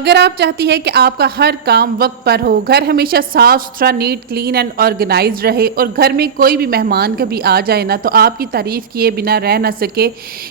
اگر آپ چاہتی ہیں کہ آپ کا ہر کام وقت پر ہو، گھر ہمیشہ صاف ستھرا، نیٹ، کلین اینڈ آرگنائز رہے اور گھر میں کوئی بھی مہمان کبھی آ جائے نا تو آپ کی تعریف کیے بنا رہ نہ سکے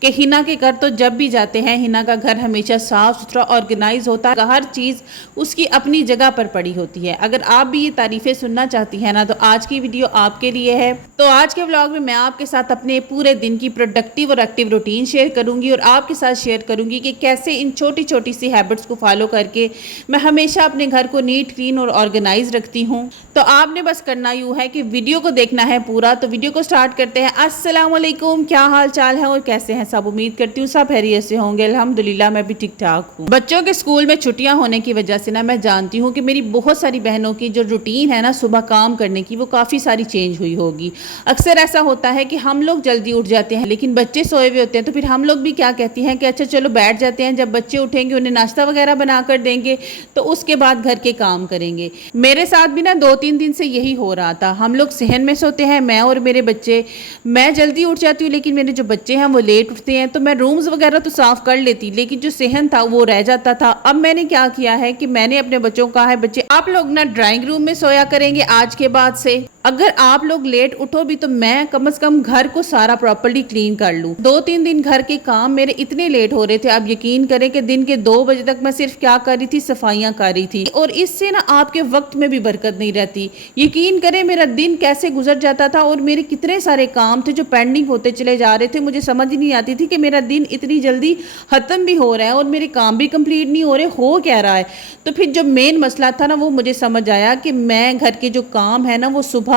کہ ہنا کے گھر تو جب بھی جاتے ہیں ہنا کا گھر ہمیشہ صاف ستھرا آرگنائز ہوتا ہے، ہر چیز اس کی اپنی جگہ پر پڑی ہوتی ہے۔ اگر آپ بھی یہ تعریفیں سننا چاہتی ہیں نا تو آج کی ویڈیو آپ کے لیے ہے۔ تو آج کے ولاگ میں آپ کے ساتھ اپنے پورے دن کی پروڈکٹیو اور ایکٹیو روٹین شیئر کروں گی اور آپ کے ساتھ شیئر کروں گی کہ کیسے ان چھوٹی چھوٹی سی ہیبٹس کو فالو کر کے میں ہمیشہ اپنے گھر کو نیٹ، کلین اور آرگنائز رکھتی ہوں۔ تو آپ نے بس کرنا یوں ہے کہ ویڈیو کو دیکھنا ہے پورا۔ تو ویڈیو کو سٹارٹ کرتے ہیں۔ السلام علیکم، کیا حال چال ہے اور کیسے ہیں سب؟ امید کرتی ہوں سب خیریت سے ہوں گے۔ الحمدللہ میں بھی ٹھیک ٹھاک ہوں۔ بچوں کے اسکول میں چھٹیاں ہونے کی وجہ سے نا میں جانتی ہوں کہ میری بہت ساری بہنوں کی جو روٹین ہے نا صبح کام کرنے کی وہ کافی ساری چینج ہوئی ہوگی۔ اکثر ایسا ہوتا ہے کہ ہم لوگ جلدی اٹھ جاتے ہیں لیکن بچے سوئے ہوئے ہوتے ہیں، تو پھر ہم لوگ بھی کیا کہتی ہیں کہ اچھا چلو بیٹھ جاتے ہیں، جب بچے اٹھیں گے انہیں ناشتہ وغیرہ بنا کر دیں گے تو اس کے بعد گھر کے کام کریں گے۔ میرے ساتھ بھی نا 2-3 دن سے یہی ہو رہا تھا۔ ہم لوگ صحن میں سوتے ہیں، میں اور میرے بچے۔ میں جلدی اٹھ جاتی ہوں لیکن میرے جو بچے ہیں وہ لیٹ اٹھتے ہیں، تو میں رومز وغیرہ تو صاف کر لیتی لیکن جو صحن تھا وہ رہ جاتا تھا۔ اب میں نے کیا کیا ہے کہ میں نے اپنے بچوں کو کہا ہے بچے آپ لوگ نا ڈرائنگ روم میں سویا کریں گے آج کے بعد سے۔ اگر آپ لوگ لیٹ اٹھو بھی تو میں کم از کم گھر کو سارا پراپرلی کلین کر لوں۔ 2-3 دن گھر کے کام میرے اتنے لیٹ ہو رہے تھے، اب یقین کریں کہ دن کے 2 بجے تک میں صرف کیا کر رہی تھی، صفائیاں کر رہی تھی، اور اس سے نا آپ کے وقت میں بھی برکت نہیں رہتی۔ یقین کریں میرا دن کیسے گزر جاتا تھا اور میرے کتنے سارے کام تھے جو پینڈنگ ہوتے چلے جا رہے تھے، مجھے سمجھ نہیں آتی تھی کہ میرا دن اتنی جلدی ختم بھی ہو رہا ہے اور میرے کام بھی کمپلیٹ نہیں ہو رہے، ہو کیا رہا ہے۔ تو پھر جو مین مسئلہ تھا نا وہ مجھے سمجھ آیا کہ میں گھر کے جو کام ہے نا وہ صبح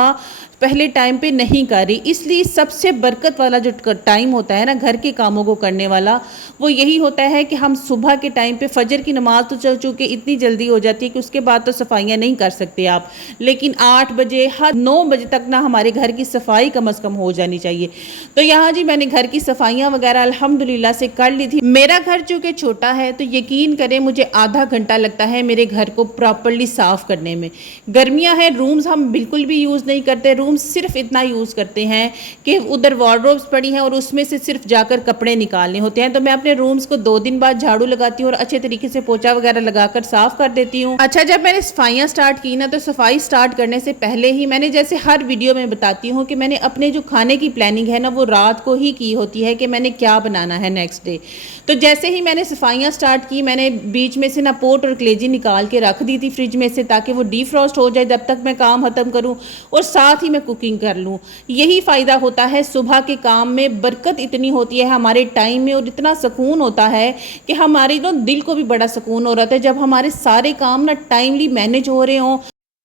پہلے ٹائم پہ نہیں کر رہی، اس لیے سب سے برکت والا جو ٹائم ہوتا ہے نا گھر کے کاموں کو کرنے والا وہ یہی ہوتا ہے کہ ہم صبح کے ٹائم پہ فجر کی نماز تو چل چکے اتنی جلدی ہو جاتی ہے کہ اس کے بعد تو صفائیاں نہیں کر سکتے آپ، لیکن 8 بجے 9 بجے تک نا ہمارے گھر کی صفائی کم از کم ہو جانی چاہیے۔ تو یہاں جی میں نے گھر کی صفائیاں وغیرہ الحمدللہ سے کر لی تھی۔ میرا گھر چونکہ چھوٹا ہے تو یقین کریں مجھے آدھا گھنٹہ لگتا ہے میرے گھر کو پراپرلی صاف کرنے میں۔ گرمیاں ہیں، رومز ہم بالکل بھی یوز نہیں کرتے، رومز صرف اتنا یوز کرتے ہیں کہ ادھر وارڈروبز پڑی ہیں اور اس میں سے صرف جا کر کپڑے نکالنے ہوتے ہیں، تو میں اپنے رومز کو 2 دن بعد جھاڑو لگاتی ہوں اور اچھے طریقے سے پوچھا وغیرہ لگا کر صاف کر دیتی ہوں۔ اچھا جب میں نے صفائیاں سٹارٹ کی نا تو صفائی سٹارٹ کرنے سے پہلے ہی میں نے جیسے ہر ویڈیو میں بتاتی ہوں کہ میں نے اپنے جو کھانے کی پلاننگ ہے نا وہ رات کو ہی کی ہوتی ہے کہ میں نے کیا بنانا ہے نیکسٹ ڈے۔ تو جیسے ہی میں نے صفائیاں سٹارٹ کی میں نے بیچ میں سے نا پوٹ اور کلیجی نکال کے رکھ دی تھی فریج میں سے تاکہ وہ ڈی فروسٹ ہو جائے جب تک میں کام ختم کروں اور ساتھ ہی میں کوکنگ کر لوں۔ یہی فائدہ ہوتا ہے صبح کے کام میں، برکت اتنی ہوتی ہے ہمارے ٹائم میں اور اتنا سکون ہوتا ہے کہ ہمارے دل کو بھی بڑا سکون ہو رہا ہے جب ہمارے سارے کام نا ٹائملی مینج ہو رہے ہوں۔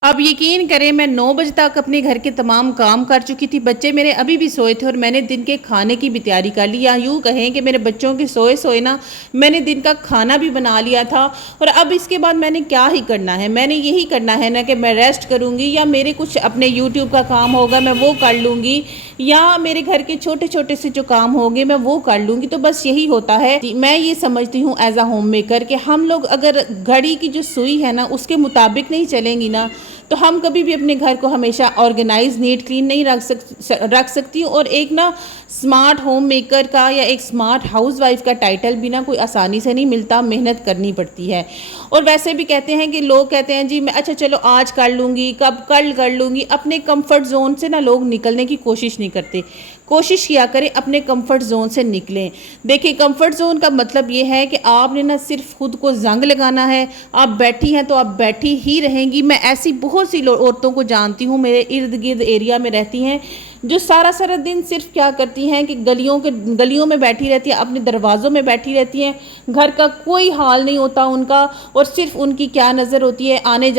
اب یقین کریں میں 9 بجے تک اپنے گھر کے تمام کام کر چکی تھی، بچے میرے ابھی بھی سوئے تھے اور میں نے دن کے کھانے کی بھی تیاری کر لی، یا یوں کہیں کہ میرے بچوں کے سوئے نا میں نے دن کا کھانا بھی بنا لیا تھا۔ اور اب اس کے بعد میں نے کیا ہی کرنا ہے، میں نے یہی کرنا ہے نا کہ میں ریسٹ کروں گی یا میرے کچھ اپنے یوٹیوب کا کام ہوگا میں وہ کر لوں گی، یا میرے گھر کے چھوٹے چھوٹے سے جو کام ہوگے میں وہ کر لوں گی۔ تو بس یہی ہوتا ہے، میں یہ سمجھتی ہوں ایز اے ہوم میکر کہ ہم لوگ اگر گھڑی کی جو سوئی ہے نا اس کے مطابق نہیں چلیں گی نا تو ہم کبھی بھی اپنے گھر کو ہمیشہ آرگنائز نیٹ کلین نہیں رکھ سکتی، اور ایک نا سمارٹ ہوم میکر کا یا ایک سمارٹ ہاؤس وائف کا ٹائٹل بھی نا کوئی آسانی سے نہیں ملتا، محنت کرنی پڑتی ہے۔ اور ویسے بھی کہتے ہیں کہ لوگ کہتے ہیں جی میں اچھا چلو آج کر لوں گی، کل کر لوں گی، اپنے کمفرٹ زون سے نا لوگ نکلنے کی کوشش نہیں کرتے۔ کوشش کیا کریں اپنے کمفرٹ زون سے نکلیں۔ دیکھیں کمفرٹ زون کا مطلب یہ ہے کہ آپ نے نہ صرف خود کو زنگ لگانا ہے، آپ بیٹھی ہیں تو آپ بیٹھی ہی رہیں گی۔ میں ایسی بہت سی عورتوں کو جانتی ہوں میرے ارد گرد ایریا میں رہتی ہیں جو سارا دن صرف کیا کرتی ہیں کہ گلیوں میں بیٹھی رہتی ہیں، اپنے دروازوں میں بیٹھی رہتی ہیں، گھر کا کوئی حال نہیں ہوتا ان کا، اور صرف ان کی کیا نظر ہوتی ہے آنے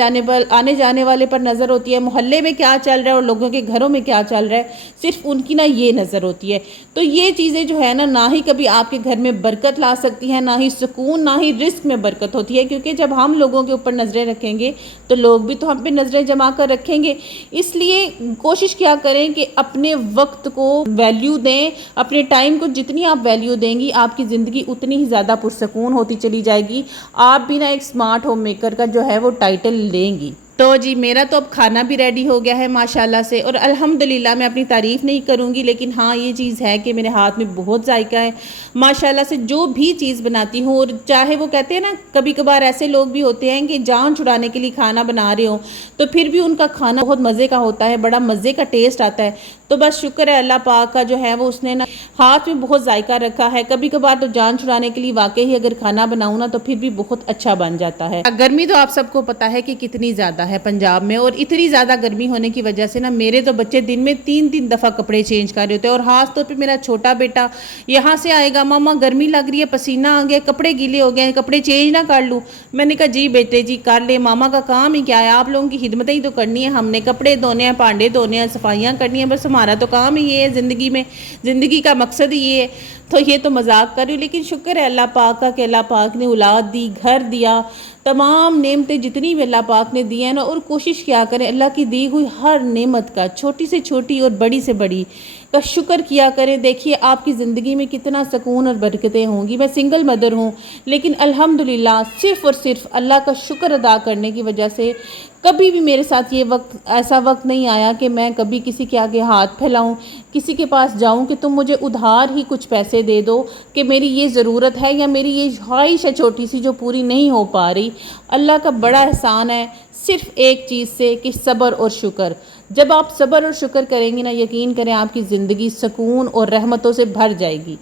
جانے والے پر نظر ہوتی ہے، محلے میں کیا چل رہا ہے اور لوگوں کے گھروں میں کیا چل رہا ہے، صرف ان کی نا یہ نظر ہوتی ہے۔ تو یہ چیزیں جو ہے نہ ہی کبھی آپ کے گھر میں برکت لا سکتی ہیں، نہ ہی سکون، نہ ہی رزق میں برکت ہوتی ہے، کیونکہ جب ہم لوگوں کے اوپر نظریں رکھیں گے تو لوگ بھی تو ہم پہ نظریں جما کر رکھیں گے۔ اس لیے کوشش کیا کریں کہ اپنے وقت کو ویلیو دیں، اپنے ٹائم کو جتنی آپ ویلیو دیں گی آپ کی زندگی اتنی ہی زیادہ پرسکون ہوتی چلی جائے گی، آپ بھی نا ایک سمارٹ ہوم میکر کا جو ہے وہ ٹائٹل لیں گی۔ تو جی میرا تو اب کھانا بھی ریڈی ہو گیا ہے ماشاءاللہ سے، اور الحمدللہ میں اپنی تعریف نہیں کروں گی، لیکن ہاں یہ چیز ہے کہ میرے ہاتھ میں بہت ذائقہ ہے ماشاءاللہ سے۔ جو بھی چیز بناتی ہوں، اور چاہے وہ کہتے ہیں نا کبھی کبھار ایسے لوگ بھی ہوتے ہیں کہ جان چھڑانے کے لیے کھانا بنا رہے ہوں تو پھر بھی ان کا کھانا بہت مزے کا ہوتا ہے، بڑا مزے کا ٹیسٹ آتا ہے۔ تو بس شکر ہے اللہ پاک کا جو ہے وہ اس نے نا ہاتھ میں بہت ذائقہ رکھا ہے۔ کبھی کبھار تو جان چھڑانے کے لیے واقعی اگر کھانا بناؤں نا تو پھر بھی بہت اچھا بن جاتا ہے۔ گرمی تو آپ سب کو پتا ہے کہ کتنی زیادہ ہے پنجاب میں، اور اتنی زیادہ گرمی ہونے کی وجہ سے نا میرے تو بچے دن میں 3 دفعہ کپڑے چینج کر رہے ہوتے ہیں، اور خاص طور پہ میرا چھوٹا بیٹا یہاں سے آئے گا، ماما گرمی لگ رہی ہے، پسینہ آ گیا، کپڑے گیلے ہو گئے، کپڑے چینج نہ کر لوں۔ میں نے کہا جی بیٹے جی کر لے، ماما کا کام ہی کیا ہے، آپ لوگوں کی خدمتیں ہی تو کرنی ہے، ہم نے کپڑے دھونے ہیں، بھانڈے دھونے ہیں، صفائیاں کرنی ہیں، بس ہمارا تو کام ہی یہ ہے زندگی میں، زندگی کا مقصد ہی یہ ہے۔ تو یہ تو مذاق کر رہی ہوں، لیکن شکر ہے اللہ پاک کا کہ اللہ پاک نے اولاد دی، گھر دیا، تمام نعمتیں جتنی بھی اللہ پاک نے دی ہیں نا، اور کوشش کیا کریں اللہ کی دی ہوئی ہر نعمت کا، چھوٹی سے چھوٹی اور بڑی سے بڑی کا شکر کیا کریں۔ دیکھیے آپ کی زندگی میں کتنا سکون اور برکتیں ہوں گی۔ میں سنگل مدر ہوں، لیکن الحمدللہ صرف اور صرف اللہ کا شکر ادا کرنے کی وجہ سے کبھی بھی میرے ساتھ یہ ایسا وقت نہیں آیا کہ میں کبھی کسی کے آگے ہاتھ پھیلاؤں، کسی کے پاس جاؤں کہ تم مجھے ادھار ہی کچھ پیسے دے دو کہ میری یہ ضرورت ہے، یا میری یہ خواہش ہے چھوٹی سی جو پوری نہیں ہو پا رہی۔ اللہ کا بڑا احسان ہے صرف ایک چیز سے کہ صبر اور شکر۔ جب آپ صبر اور شکر کریں گی نا، یقین کریں آپ کی زندگی سکون اور رحمتوں سے بھر جائے گی۔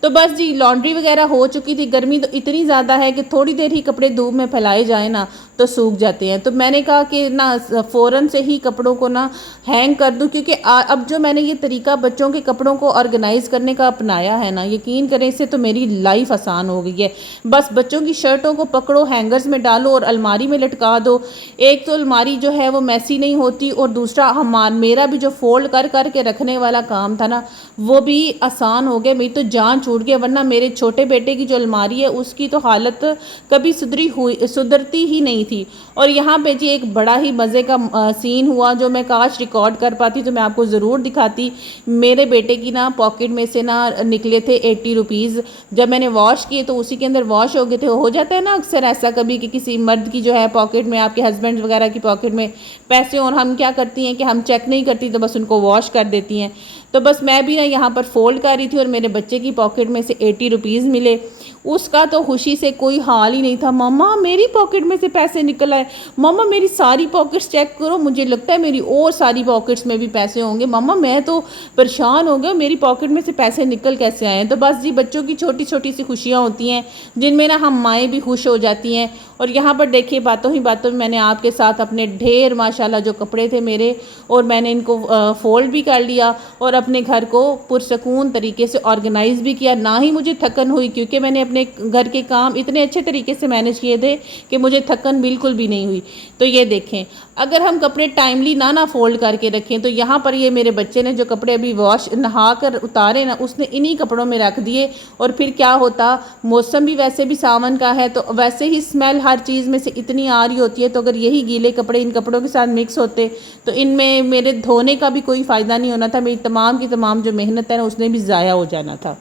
تو بس جی لانڈری وغیرہ ہو چکی تھی، گرمی تو اتنی زیادہ ہے کہ تھوڑی دیر ہی کپڑے دھوپ میں پھیلائے جائیں نا تو سوکھ جاتے ہیں۔ تو میں نے کہا کہ نا فوراً سے ہی کپڑوں کو نا ہینگ کر دوں، کیونکہ اب جو میں نے یہ طریقہ بچوں کے کپڑوں کو آرگنائز کرنے کا اپنایا ہے نا، یقین کریں اس سے تو میری لائف آسان ہو گئی ہے۔ بس بچوں کی شرٹوں کو پکڑو، ہینگرز میں ڈالو اور الماری میں لٹکا دو۔ ایک تو الماری جو ہے وہ میسی نہیں ہوتی، اور دوسرا میرا بھی جو فولڈ کر کر کے رکھنے والا کام تھا نا وہ بھی آسان ہو گیا۔ میری تو جان چھوٹ گیا، ورنہ میرے چھوٹے بیٹے کی جو الماری ہے اس کی تو حالت کبھی سدھرتی ہی نہیں تھی۔ اور یہاں پہ جی ایک بڑا ہی مزے کا سین ہوا جو میں کاش ریکارڈ کر پاتی تو میں آپ کو ضرور دکھاتی۔ میرے بیٹے کی نا پاکٹ میں سے نا نکلے تھے 80 روپیز، جب میں نے واش کیے تو اسی کے اندر واش ہو گئے تھے۔ ہو جاتا ہے نا اکثر ایسا کبھی کہ کسی مرد کی جو ہے پاکٹ میں، آپ کے ہسبینڈ وغیرہ کی پاکٹ میں پیسے، اور ہم کیا کرتی ہیں کہ ہم چیک نہیں کرتی تو بس ان کو واش کر دیتی ہیں۔ تو بس میں بھی نا یہاں پر فولڈ کر رہی تھی اور میرے بچے کی پاکٹ میں سے 80 روپیز ملے۔ اس کا تو خوشی سے کوئی حال ہی نہیں تھا، ماما میری پاکٹ میں سے پیسے نکل آئے، ماما میری ساری پاکٹس چیک کرو، مجھے لگتا ہے میری اور ساری پاکٹس میں بھی پیسے ہوں گے، ماما میں تو پریشان ہو گیا، میری پاکٹ میں سے پیسے نکل کیسے آئے ہیں۔ تو بس جی بچوں کی چھوٹی چھوٹی سی خوشیاں ہوتی ہیں جن میں نا ہم مائیں بھی خوش ہو جاتی ہیں۔ اور یہاں پر دیکھیے باتوں ہی باتوں میں نے آپ کے ساتھ اپنے ڈھیر ماشاءاللہ جو کپڑے تھے میرے، اور میں نے ان کو فولڈ بھی کر لیا اور اپنے گھر کو پرسکون طریقے سے آرگنائز بھی کیا۔ نہ ہی مجھے تھکن ہوئی، کیونکہ میں نے اپنے گھر کے کام اتنے اچھے طریقے سے مینیج کیے تھے کہ مجھے تھکن بالکل بھی نہیں ہوئی۔ تو یہ دیکھیں اگر ہم کپڑے ٹائملی نہ فولڈ کر کے رکھیں تو یہاں پر یہ میرے بچے نے جو کپڑے ابھی نہا کر اتارے نا اس نے انہی کپڑوں میں رکھ دیے، اور پھر کیا ہوتا، موسم بھی ویسے بھی ساون کا ہے تو ویسے ہی اسمیل ہر چیز میں سے اتنی آ رہی ہوتی ہے، تو اگر یہی گیلے کپڑے ان کپڑوں کے ساتھ مکس ہوتے تو ان میں میرے دھونے کا بھی کوئی فائدہ نہیں ہونا تھا، میری تمام کی تمام جو محنت ہے نا اس نے بھی ضائع ہو جانا تھا۔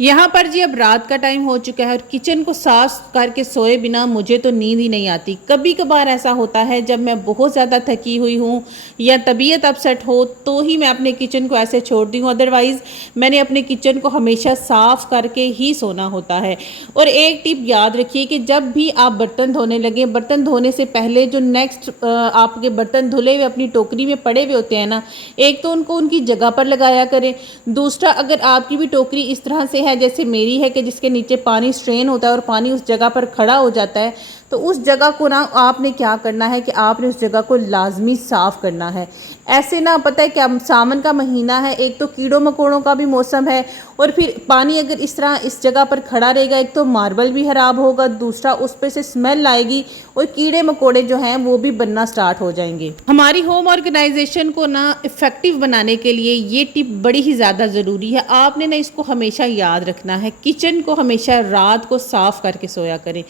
یہاں پر جی اب رات کا ٹائم ہو چکا ہے اور کچن کو صاف کر کے سوئے بنا مجھے تو نیند ہی نہیں آتی۔ کبھی کبھار ایسا ہوتا ہے جب میں بہت زیادہ تھکی ہوئی ہوں یا طبیعت اپسیٹ ہو تو ہی میں اپنے کچن کو ایسے چھوڑتی ہوں، ادروائز میں نے اپنے کچن کو ہمیشہ صاف کر کے ہی سونا ہوتا ہے۔ اور ایک ٹپ یاد رکھیے کہ جب بھی آپ برتن دھونے لگیں، برتن دھونے سے پہلے جو نیکسٹ آپ کے برتن دھلے ہوئے اپنی ٹوکری میں پڑے ہوئے ہوتے ہیں نا، ایک تو ان کو ان کی جگہ پر لگایا کریں، دوسرا اگر آپ کی بھی ٹوکری اس طرح سے ہے جیسے میری ہے کہ جس کے نیچے پانی سٹرین ہوتا ہے اور پانی اس جگہ پر کھڑا ہو جاتا ہے، تو اس جگہ کو نا آپ نے کیا کرنا ہے کہ آپ نے اس جگہ کو لازمی صاف کرنا ہے۔ ایسے نہ پتہ ہے کہ ساون کا مہینہ ہے، ایک تو کیڑوں مکوڑوں کا بھی موسم ہے، اور پھر پانی اگر اس طرح اس جگہ پر کھڑا رہے گا، ایک تو ماربل بھی خراب ہوگا، دوسرا اس پہ سے اسمیل آئے گی اور کیڑے مکوڑے جو ہیں وہ بھی بننا سٹارٹ ہو جائیں گے۔ ہماری ہوم آرگنائزیشن کو نا افیکٹو بنانے کے لیے یہ ٹپ بڑی ہی زیادہ ضروری ہے۔ آپ نے نا اس کو ہمیشہ یاد رکھنا ہے، کچن کو ہمیشہ رات کو صاف کر کے سویا کریں۔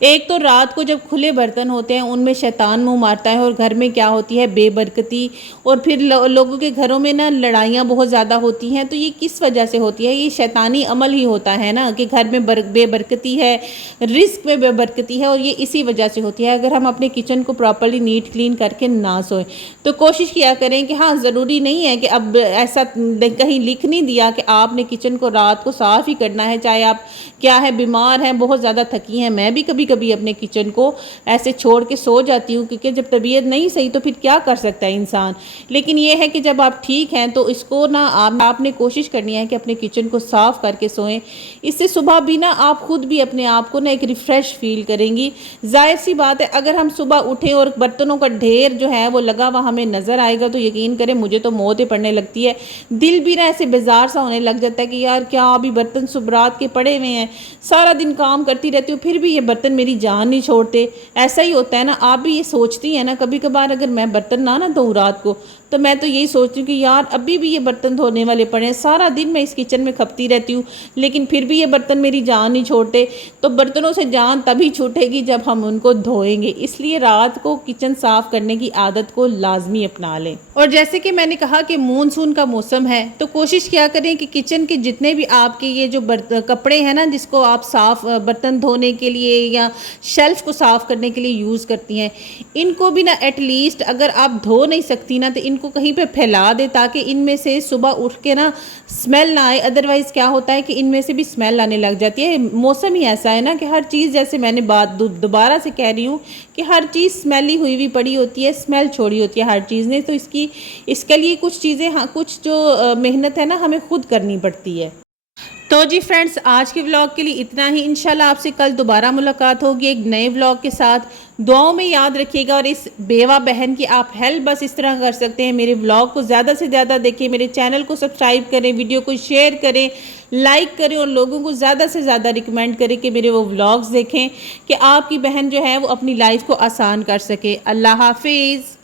ایک تو رات رات کو جب کھلے برتن ہوتے ہیں ان میں شیطان منہ مارتا ہے اور گھر میں کیا ہوتی ہے بے برکتی، اور پھر لوگوں کے گھروں میں نا لڑائیاں بہت زیادہ ہوتی ہیں۔ تو یہ کس وجہ سے ہوتی ہے؟ یہ شیطانی عمل ہی ہوتا ہے نا، کہ گھر میں بے برکتی ہے، رزق میں بے برکتی ہے، اور یہ اسی وجہ سے ہوتی ہے۔ اگر ہم اپنے کچن کو پراپرلی نیٹ کلین کر کے نہ سوئیں تو کوشش کیا کریں کہ ہاں ضروری نہیں ہے کہ اب ایسا کہیں لکھ نہیں دیا کہ آپ نے کچن کو رات کو صاف ہی کرنا ہے، چاہے آپ کیا ہے بیمار ہیں، بہت زیادہ تھکی ہیں۔ میں بھی کبھی کبھی اپنے کچن کو ایسے چھوڑ کے سو جاتی ہوں، کیونکہ جب طبیعت نہیں صحیح تو پھر کیا کر سکتا ہے انسان۔ لیکن یہ ہے کہ جب آپ ٹھیک ہیں تو اس کو نا آپ نے کوشش کرنی ہے کہ اپنے کچن کو صاف کر کے سوئیں۔ اس سے صبح بھی نا آپ خود بھی اپنے آپ کو نا ایک ریفریش فیل کریں گی۔ ظاہر سی بات ہے اگر ہم صبح اٹھیں اور برتنوں کا ڈھیر جو ہے وہ لگا ہوا ہمیں نظر آئے گا تو یقین کریں مجھے تو موت پڑنے لگتی ہے، دل بھی نا ایسے بیزار سا ہونے لگ جاتا ہے کہ یار کیا ابھی برتن صبح رات کے پڑے ہوئے ہیں، سارا دن کام کرتی رہتی ہوں پھر بھی یہ برتن میری جان نہیں چھوڑتے۔ ایسا ہی ہوتا ہے نا، آپ بھی یہ سوچتی ہیں نا کبھی کبھار اگر میں برتن نہ دھوؤں رات کو تو میں تو یہی سوچتی ہوں کہ یار ابھی بھی یہ برتن دھونے والے پڑے ہیں، سارا دن میں اس کچن میں کھپتی رہتی ہوں لیکن پھر بھی یہ برتن میری جان نہیں چھوڑتے۔ تو برتنوں سے جان تبھی چھوٹے گی جب ہم ان کو دھوئیں گے، اس لیے رات کو کچن صاف کرنے کی عادت کو لازمی اپنا لیں۔ اور جیسے کہ میں نے کہا کہ مونسون کا موسم ہے تو کوشش کیا کریں کہ کچن کے جتنے بھی آپ کے یہ جو کپڑے ہیں نا جس کو آپ صاف برتن دھونے کے لیے یا شیلف کو صاف کرنے کے لیے یوز کرتی ہیں، ان کو بھی نا ایٹ لیسٹ اگر آپ دھو نہیں سکتی نا تو ان کو کہیں پہ پھیلا دے تاکہ ان میں سے صبح اٹھ کے نا اسمیل نہ آئے۔ ادروائز کیا ہوتا ہے کہ ان میں سے بھی اسمیل آنے لگ جاتی ہے۔ موسم ہی ایسا ہے نا کہ ہر چیز، جیسے میں نے بات دوبارہ سے کہہ رہی ہوں کہ ہر چیز اسمیلی ہوئی بھی پڑی ہوتی ہے، اسمیل چھوڑی ہوتی ہے ہر چیز نے، تو اس کے لیے کچھ چیزیں کچھ جو محنت ہے نا ہمیں خود کرنی پڑتی ہے۔ تو جی فرینڈز آج کے ولاگ کے لیے اتنا ہی، انشاءاللہ آپ سے کل دوبارہ ملاقات ہوگی ایک نئے ولاگ کے ساتھ۔ دعاؤں میں یاد رکھیے گا، اور اس بیوہ بہن کی آپ ہیلپ بس اس طرح کر سکتے ہیں، میرے ولاگ کو زیادہ سے زیادہ دیکھیں، میرے چینل کو سبسکرائب کریں، ویڈیو کو شیئر کریں، لائک کریں، اور لوگوں کو زیادہ سے زیادہ ریکمینڈ کریں کہ میرے وہ ولاگز دیکھیں کہ آپ کی بہن جو ہے وہ اپنی لائف کو آسان کر سکے۔ اللہ حافظ۔